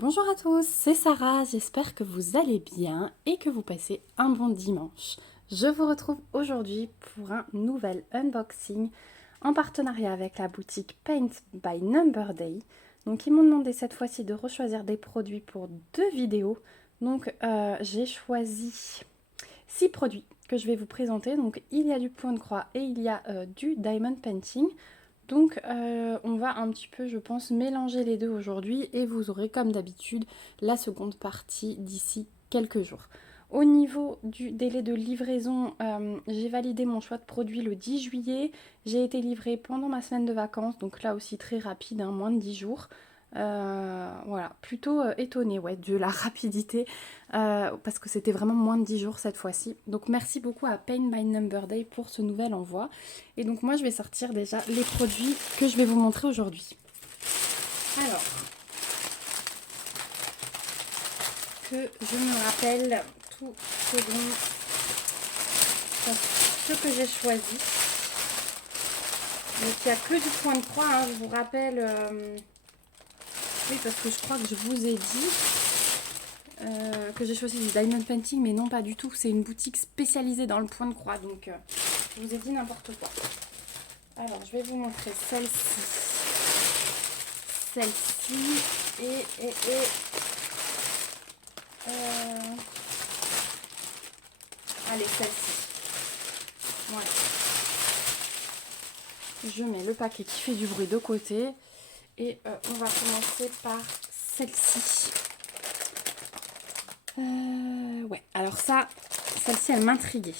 Bonjour à tous, c'est Sarah, j'espère que vous allez bien et que vous passez un bon dimanche. Je vous retrouve aujourd'hui pour un nouvel unboxing en partenariat avec la boutique Paint by Number Day. Donc ils m'ont demandé cette fois-ci de rechoisir des produits pour 2 vidéos. Donc j'ai choisi 6 produits que je vais vous présenter. Donc il y a du point de croix et il y a du diamond painting. Donc on va un petit peu, je pense, mélanger les deux aujourd'hui et vous aurez comme d'habitude la seconde partie d'ici quelques jours. Au niveau du délai de livraison, j'ai validé mon choix de produit le 10 juillet. J'ai été livrée pendant ma semaine de vacances, donc là aussi très rapide, hein, moins de 10 jours. Voilà, plutôt étonnée ouais, de la rapidité parce que c'était vraiment moins de 10 jours cette fois-ci. Donc merci beaucoup à Paint by Number Day pour ce nouvel envoi. Et donc moi je vais sortir déjà les produits que je vais vous montrer aujourd'hui. Alors, que je me rappelle tout ce que j'ai choisi. Donc il n'y a que du point de croix, hein, je vous rappelle. Oui, parce que je crois que je vous ai dit que j'ai choisi du diamond painting, mais non pas du tout. C'est une boutique spécialisée dans le point de croix, donc je vous ai dit n'importe quoi. Alors je vais vous montrer celle-ci. Celle-ci et allez, celle-ci. Voilà. Je mets le paquet qui fait du bruit de côté. Et on va commencer par celle-ci. Ouais, alors ça, celle-ci, elle m'intriguait.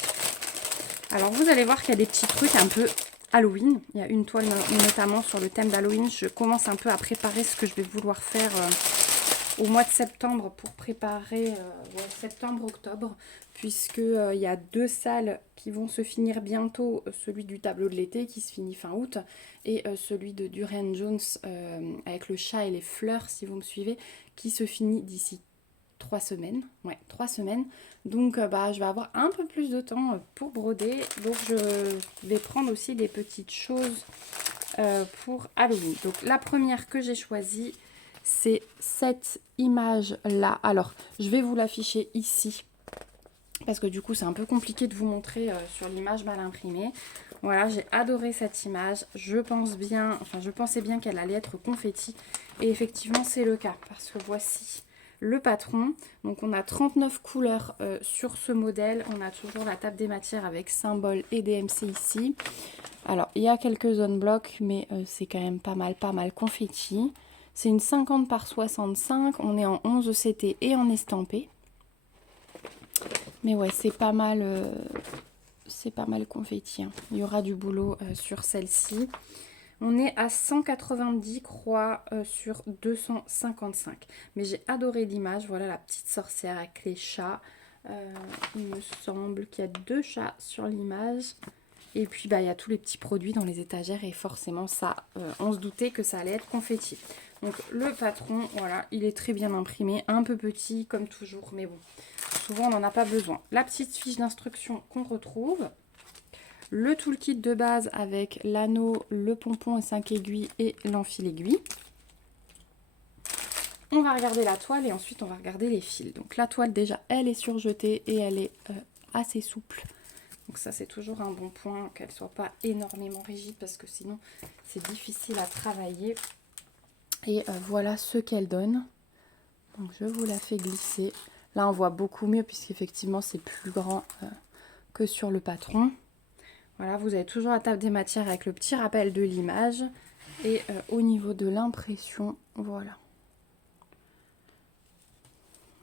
Alors vous allez voir qu'il y a des petits trucs un peu Halloween. Il y a une toile notamment sur le thème d'Halloween. Je commence un peu à préparer ce que je vais vouloir faire au mois de septembre pour préparer septembre-octobre, puisque il y a 2 salles qui vont se finir bientôt, celui du tableau de l'été qui se finit fin août et celui de Durian Jones avec le chat et les fleurs, si vous me suivez, qui se finit d'ici 3 semaines. Ouais, 3 semaines. Donc je vais avoir un peu plus de temps pour broder, donc je vais prendre aussi des petites choses pour Halloween. Donc la première que j'ai choisie, c'est cette image-là. Alors, je vais vous l'afficher ici, parce que du coup, c'est un peu compliqué de vous montrer sur l'image mal imprimée. Voilà, j'ai adoré cette image. Je pensais bien qu'elle allait être confetti. Et effectivement, c'est le cas, parce que voici le patron. Donc, on a 39 couleurs sur ce modèle. On a toujours la table des matières avec symbole et DMC ici. Alors, il y a quelques zones blocs, mais c'est quand même pas mal confetti. C'est une 50 par 65, on est en 11 CT et en estampé. Mais ouais, c'est pas mal confetti, hein. Il y aura du boulot sur celle-ci. On est à 190 croix sur 255. Mais j'ai adoré l'image. Voilà la petite sorcière avec les chats. Il me semble qu'il y a 2 chats sur l'image. Et puis il y a tous les petits produits dans les étagères et forcément ça, on se doutait que ça allait être confetti. Donc le patron, voilà, il est très bien imprimé, un peu petit comme toujours, mais bon, souvent on n'en a pas besoin. La petite fiche d'instruction qu'on retrouve, le toolkit de base avec l'anneau, le pompon et 5 aiguilles et l'enfil aiguille. On va regarder la toile et ensuite on va regarder les fils. Donc la toile déjà, elle est surjetée et elle est assez souple. Donc ça c'est toujours un bon point, qu'elle ne soit pas énormément rigide parce que sinon c'est difficile à travailler. Et voilà ce qu'elle donne. Donc je vous la fais glisser. Là on voit beaucoup mieux puisqu'effectivement c'est plus grand que sur le patron. Voilà, vous avez toujours la table des matières avec le petit rappel de l'image. Et au niveau de l'impression, voilà.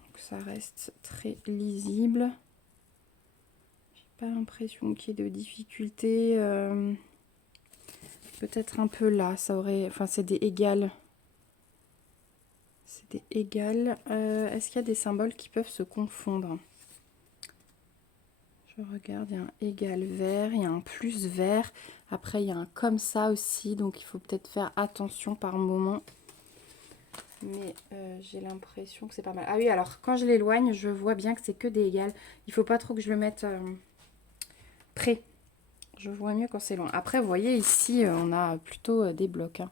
Donc ça reste très lisible. Pas l'impression qu'il y ait de difficulté. Peut-être un peu là, ça aurait. Enfin, c'est des égales. C'est des égales. Est-ce qu'il y a des symboles qui peuvent se confondre? Je regarde, il y a un égal vert, il y a un plus vert. Après, il y a un comme ça aussi, donc il faut peut-être faire attention par moment. Mais j'ai l'impression que c'est pas mal. Ah oui, alors quand je l'éloigne, je vois bien que c'est que des égales. Il faut pas trop que je le mette près. Je vois mieux quand c'est loin. Après, vous voyez, ici, on a plutôt des blocs, hein.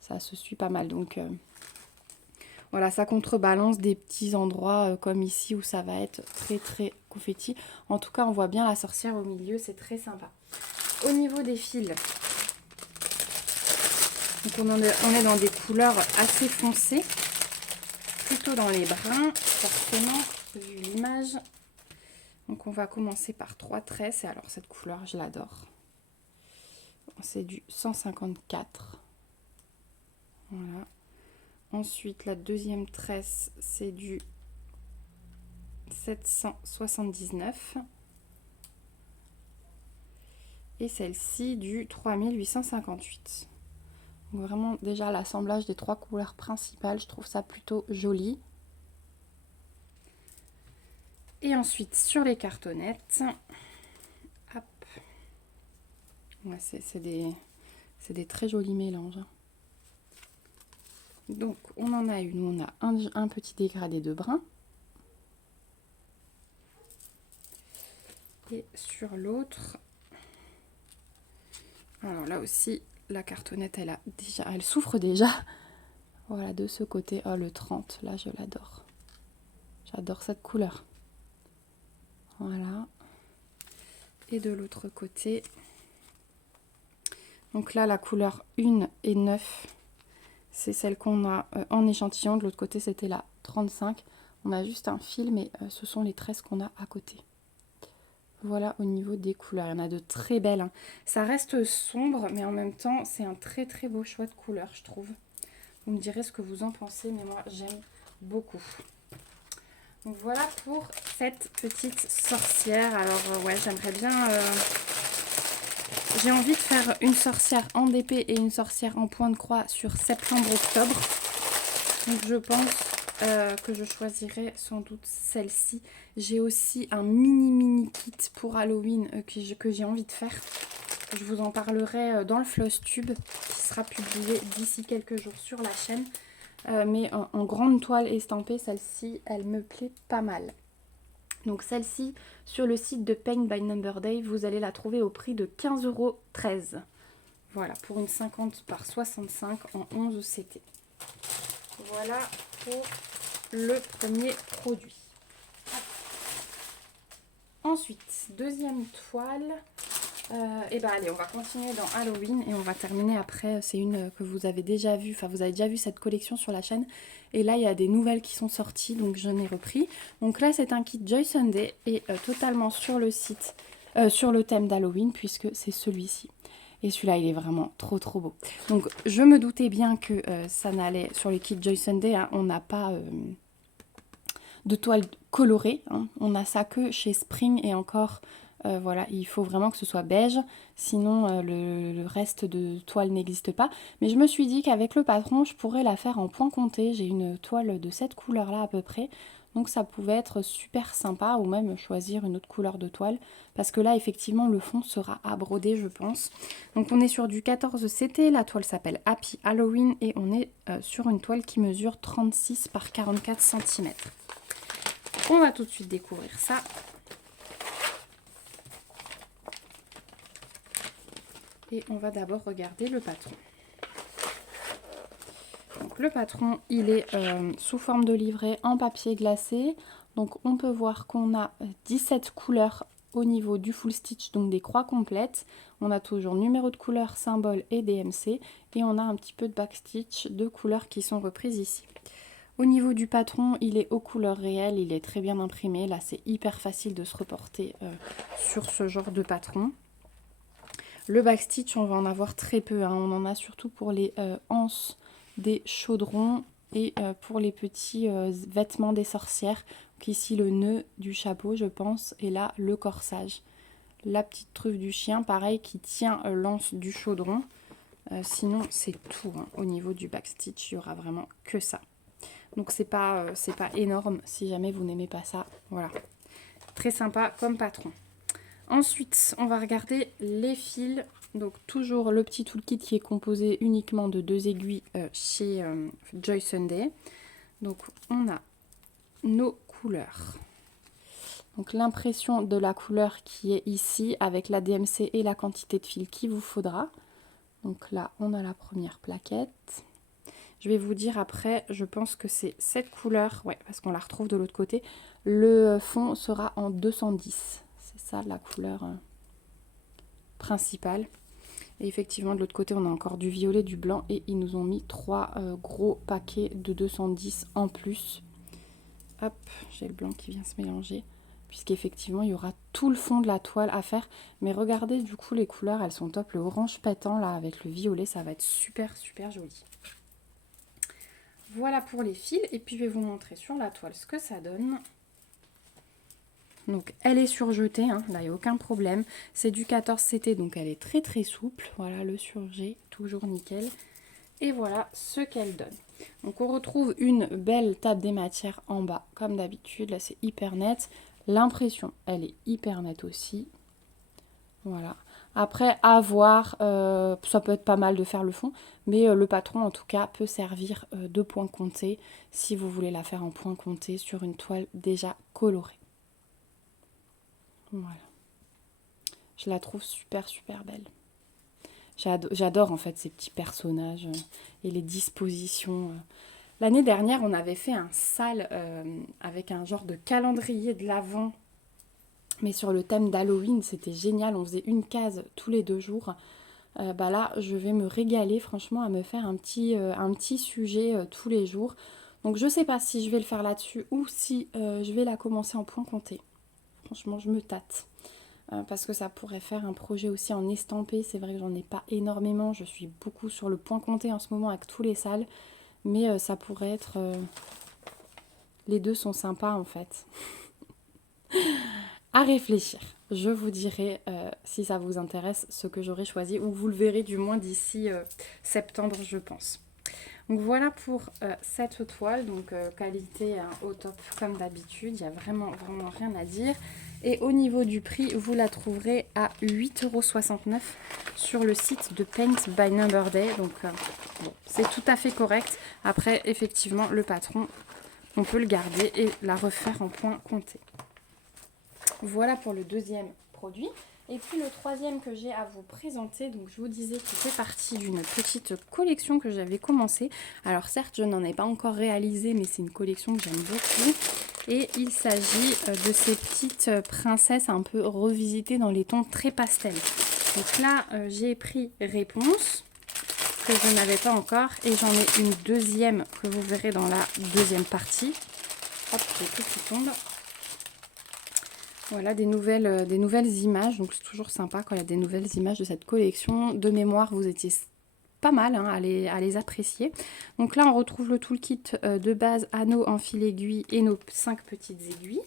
Ça se suit pas mal. Donc, Voilà, ça contrebalance des petits endroits comme ici où ça va être très très confetti. En tout cas, on voit bien la sorcière au milieu, c'est très sympa. Au niveau des fils, donc on est dans des couleurs assez foncées, plutôt dans les bruns, forcément, vu l'image. Donc on va commencer par 3 tresses, et alors cette couleur, je l'adore. C'est du 154. Voilà. Ensuite, la deuxième tresse, c'est du 779. Et celle-ci du 3858. Donc vraiment déjà l'assemblage des 3 couleurs principales, je trouve ça plutôt joli. Et ensuite sur les cartonnettes, hop, ouais, c'est des très jolis mélanges. Donc on en a une où on a un petit dégradé de brun. Et sur l'autre, alors là aussi, la cartonnette, elle souffre déjà. Voilà, de ce côté, oh le 30, là je l'adore. J'adore cette couleur. Voilà. Et de l'autre côté, donc là la couleur 1 et 9, c'est celle qu'on a en échantillon. De l'autre côté, c'était la 35. On a juste un fil, mais ce sont les tresses qu'on a à côté. Voilà au niveau des couleurs. Il y en a de très belles, hein. Ça reste sombre, mais en même temps, c'est un très très beau choix de couleur, je trouve. Vous me direz ce que vous en pensez, mais moi, j'aime beaucoup. Donc voilà pour cette petite sorcière. Alors ouais, j'aimerais bien... J'ai envie de faire une sorcière en DP et une sorcière en point de croix sur septembre-octobre. Donc je pense que je choisirai sans doute celle-ci. J'ai aussi un mini kit pour Halloween que j'ai envie de faire. Je vous en parlerai dans le Flosstube qui sera publié d'ici quelques jours sur la chaîne. Mais en grande toile estampée, celle-ci, elle me plaît pas mal. Donc celle-ci, sur le site de Paint by Number Day, vous allez la trouver au prix de 15,13 €. Voilà, pour une 50 par 65 en 11 CT. Voilà pour le premier produit. Ensuite, deuxième toile. Et ben allez, on va continuer dans Halloween et on va terminer après. C'est une que vous avez déjà vue, enfin vous avez déjà vu cette collection sur la chaîne. Et là, il y a des nouvelles qui sont sorties, donc je n'ai repris. Donc là, c'est un kit Joy Sunday et totalement sur le site, sur le thème d'Halloween, puisque c'est celui-ci. Et celui-là, il est vraiment trop trop beau. Donc je me doutais bien que ça n'allait sur les kits Joy Sunday, hein, on n'a pas de toile colorée, hein. On a ça que chez Spring et encore... voilà, il faut vraiment que ce soit beige, sinon le reste de toile n'existe pas. Mais je me suis dit qu'avec le patron, je pourrais la faire en point compté. J'ai une toile de cette couleur-là à peu près, donc ça pouvait être super sympa, ou même choisir une autre couleur de toile. Parce que là, effectivement, le fond sera à broder, je pense. Donc on est sur du 14 CT, la toile s'appelle Happy Halloween, et on est sur une toile qui mesure 36 par 44 cm. On va tout de suite découvrir ça. Et on va d'abord regarder le patron. Donc le patron, il est sous forme de livret en papier glacé. Donc on peut voir qu'on a 17 couleurs au niveau du full stitch, donc des croix complètes. On a toujours numéro de couleur, symbole et DMC. Et on a un petit peu de backstitch de couleurs qui sont reprises ici. Au niveau du patron, il est aux couleurs réelles, il est très bien imprimé. Là, c'est hyper facile de se reporter sur ce genre de patron. Le backstitch, on va en avoir très peu, hein. On en a surtout pour les anses des chaudrons et pour les petits vêtements des sorcières. Donc ici, le nœud du chapeau, je pense, et là, le corsage. La petite truffe du chien, pareil, qui tient l'anse du chaudron. Sinon, c'est tout, hein. Au niveau du backstitch, il n'y aura vraiment que ça. Donc c'est pas énorme si jamais vous n'aimez pas ça. Voilà, très sympa comme patron. Ensuite, on va regarder les fils. Donc toujours le petit toolkit qui est composé uniquement de 2 aiguilles chez Joy Sunday. Donc on a nos couleurs. Donc l'impression de la couleur qui est ici avec la DMC et la quantité de fil qu'il vous faudra. Donc là, on a la première plaquette. Je vais vous dire après, je pense que c'est cette couleur, ouais, parce qu'on la retrouve de l'autre côté. Le fond sera en 210. C'est ça la couleur principale. Et effectivement, de l'autre côté, on a encore du violet, du blanc. Et ils nous ont mis 3 gros paquets de 210 en plus. Hop, j'ai le blanc qui vient se mélanger. Puisqu'effectivement, il y aura tout le fond de la toile à faire. Mais regardez, du coup, les couleurs, elles sont top. Le orange pétant, là, avec le violet, ça va être super, super joli. Voilà pour les fils. Et puis, je vais vous montrer sur la toile ce que ça donne. Donc elle est surjetée, hein, là il n'y a aucun problème. C'est du 14 CT, donc elle est très très souple. Voilà le surjet, toujours nickel. Et voilà ce qu'elle donne. Donc on retrouve une belle table des matières en bas, comme d'habitude. Là c'est hyper net. L'impression, elle est hyper nette aussi. Voilà. Après, à voir, ça peut être pas mal de faire le fond, mais le patron en tout cas peut servir de point compté si vous voulez la faire en point compté sur une toile déjà colorée. Voilà. Je la trouve super super belle. J'adore en fait ces petits personnages et les dispositions. L'année dernière, on avait fait un sale avec un genre de calendrier de l'Avent, mais sur le thème d'Halloween, c'était génial. On faisait une case tous les 2 jours. Bah là, je vais me régaler franchement à me faire un petit sujet tous les jours. Donc je sais pas si je vais le faire là-dessus ou si je vais la commencer en point compté. Franchement, je me tâte. Parce que ça pourrait faire un projet aussi en estampé. C'est vrai que j'en ai pas énormément. Je suis beaucoup sur le point compté en ce moment avec tous les sales. Mais ça pourrait être... Les deux sont sympas en fait. À réfléchir. Je vous dirai si ça vous intéresse ce que j'aurais choisi. Ou vous le verrez du moins d'ici septembre je pense. Donc voilà pour cette toile, donc qualité au top comme d'habitude, il n'y a vraiment rien à dire. Et au niveau du prix, vous la trouverez à 8,69 € sur le site de Paint by Number Day. Donc bon, c'est tout à fait correct. Après, effectivement, le patron, on peut le garder et la refaire en point compté. Voilà pour le deuxième produit. Et puis le troisième que j'ai à vous présenter, donc je vous disais qu'il fait partie d'une petite collection que j'avais commencé. Alors certes, je n'en ai pas encore réalisé, mais c'est une collection que j'aime beaucoup. Et il s'agit de ces petites princesses un peu revisitées dans les tons très pastels. Donc là, j'ai pris Réponse, que je n'avais pas encore. Et j'en ai une deuxième que vous verrez dans la deuxième partie. Hop, j'ai tout qui tombe. Voilà, des nouvelles images, donc c'est toujours sympa quand il y a des nouvelles images de cette collection. De mémoire, vous étiez pas mal hein, à les apprécier. Donc là, on retrouve le toolkit de base, anneaux en fil aiguille et nos 5 petites aiguilles.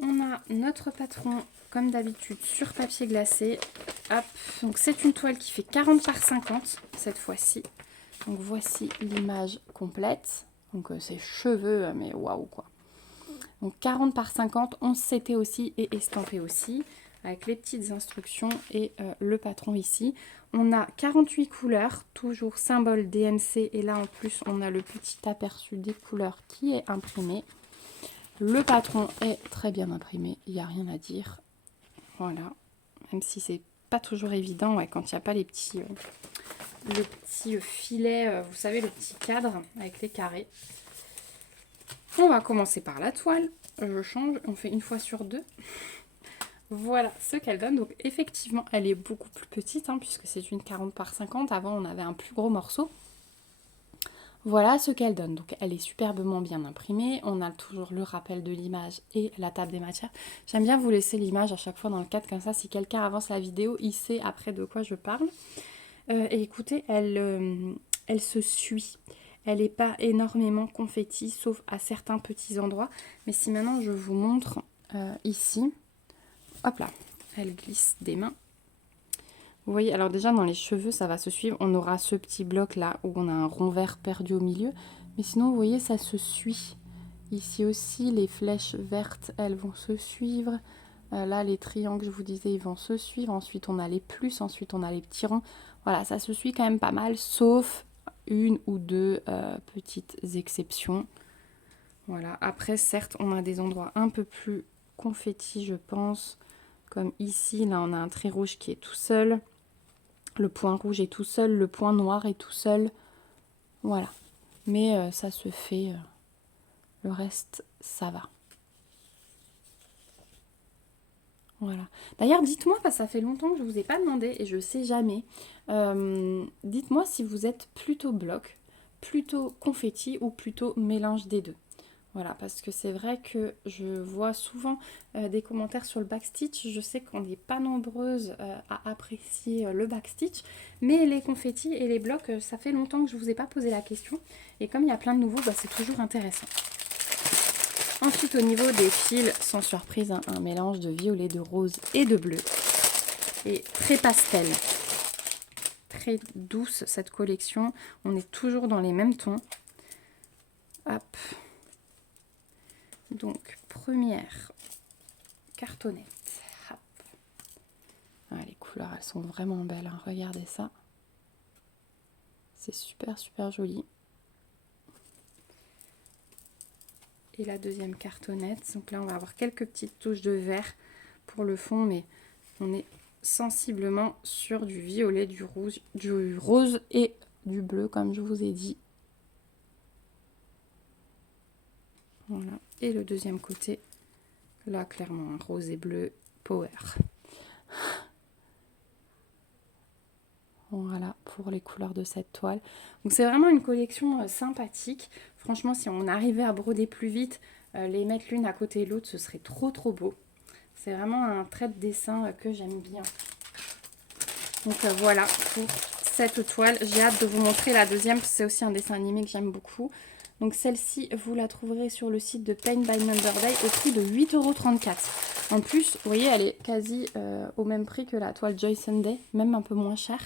On a notre patron, comme d'habitude, sur papier glacé. Hop, donc c'est une toile qui fait 40 par 50 cette fois-ci. Donc voici l'image complète. Donc ses cheveux, mais waouh quoi. Donc 40 par 50, 11 CT aussi et estampé aussi, avec les petites instructions et le patron ici. On a 48 couleurs, toujours symbole DMC, et là en plus on a le petit aperçu des couleurs qui est imprimé. Le patron est très bien imprimé, il n'y a rien à dire. Voilà, même si c'est pas toujours évident ouais, quand il n'y a pas les petits, le petit filet, vous savez, le petit cadre avec les carrés. On va commencer par la toile. Je change, on fait une fois sur 2. Voilà ce qu'elle donne. Donc effectivement, elle est beaucoup plus petite, hein, puisque c'est une 40 par 50. Avant, on avait un plus gros morceau. Voilà ce qu'elle donne. Donc elle est superbement bien imprimée. On a toujours le rappel de l'image et la table des matières. J'aime bien vous laisser l'image à chaque fois dans le cadre, comme ça, si quelqu'un avance la vidéo, il sait après de quoi je parle. Et écoutez, elle se suit. Elle n'est pas énormément confetti, sauf à certains petits endroits. Mais si maintenant je vous montre ici, hop là, elle glisse des mains. Vous voyez, alors déjà dans les cheveux, ça va se suivre. On aura ce petit bloc là où on a un rond vert perdu au milieu. Mais sinon, vous voyez, ça se suit. Ici aussi, les flèches vertes, elles vont se suivre. Là, les triangles, je vous disais, ils vont se suivre. Ensuite, on a les plus, ensuite, on a les petits ronds. Voilà, ça se suit quand même pas mal, sauf une ou deux petites exceptions. Voilà, après, certes, on a des endroits un peu plus confettis, je pense. Comme ici, là, on a un trait rouge qui est tout seul. Le point rouge est tout seul, le point noir est tout seul. Voilà. Mais ça se fait. Le reste, ça va. Voilà. D'ailleurs, dites-moi, parce que ça fait longtemps que je ne vous ai pas demandé et je ne sais jamais. Dites-moi si vous êtes plutôt bloc, plutôt confetti ou plutôt mélange des deux. Voilà, parce que c'est vrai que je vois souvent des commentaires sur le backstitch. Je sais qu'on n'est pas nombreuses à apprécier le backstitch, mais les confettis et les blocs, ça fait longtemps que je ne vous ai pas posé la question. Et comme il y a plein de nouveaux, bah, c'est toujours intéressant. Ensuite, au niveau des fils, sans surprise, hein, un mélange de violet, de rose et de bleu. Et très pastel. Très douce cette collection. On est toujours dans les mêmes tons. Hop. Donc, première cartonnette. Hop. Ah, les couleurs, elles sont vraiment belles. Hein. Regardez ça. C'est super, super joli. Et la deuxième cartonnette. Donc là, on va avoir quelques petites touches de vert pour le fond, mais on est sensiblement sur du violet, du rose et du bleu, comme je vous ai dit. Voilà. Et le deuxième côté, là, clairement, rose et bleu, power. Voilà pour les couleurs de cette toile. Donc c'est vraiment une collection sympathique. Franchement, si on arrivait à broder plus vite, les mettre l'une à côté de l'autre, ce serait trop trop beau. C'est vraiment un trait de dessin que j'aime bien. Donc voilà pour cette toile. J'ai hâte de vous montrer la deuxième, c'est aussi un dessin animé que j'aime beaucoup. Donc celle-ci, vous la trouverez sur le site de Paint by Monday au prix de 8,34 €. En plus, vous voyez, elle est quasi au même prix que la toile Joy Sunday, même un peu moins chère.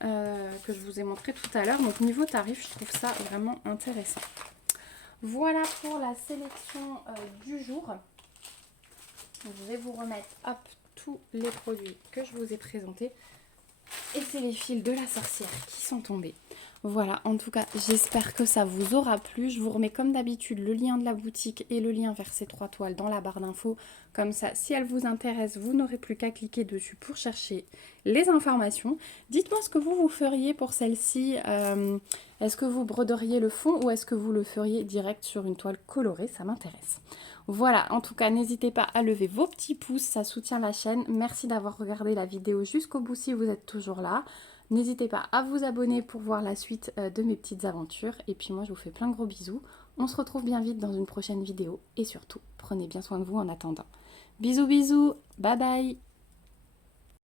Que je vous ai montré tout à l'heure. Donc niveau tarif, je trouve ça vraiment intéressant. Voilà pour la sélection du jour. Je vais vous remettre tous les produits que je vous ai présentés. Et c'est les fils de la sorcière qui sont tombés. Voilà, en tout cas, j'espère que ça vous aura plu. Je vous remets comme d'habitude le lien de la boutique et le lien vers ces 3 toiles dans la barre d'infos. Comme ça, si elles vous intéressent, vous n'aurez plus qu'à cliquer dessus pour chercher les informations. Dites-moi ce que vous feriez pour celle-ci. Est-ce que vous broderiez le fond ou est-ce que vous le feriez direct sur une toile colorée? Ça m'intéresse. Voilà, en tout cas, n'hésitez pas à lever vos petits pouces, ça soutient la chaîne. Merci d'avoir regardé la vidéo jusqu'au bout si vous êtes toujours là. N'hésitez pas à vous abonner pour voir la suite de mes petites aventures. Et puis moi, je vous fais plein de gros bisous. On se retrouve bien vite dans une prochaine vidéo. Et surtout, prenez bien soin de vous en attendant. Bisous, bisous, bye bye.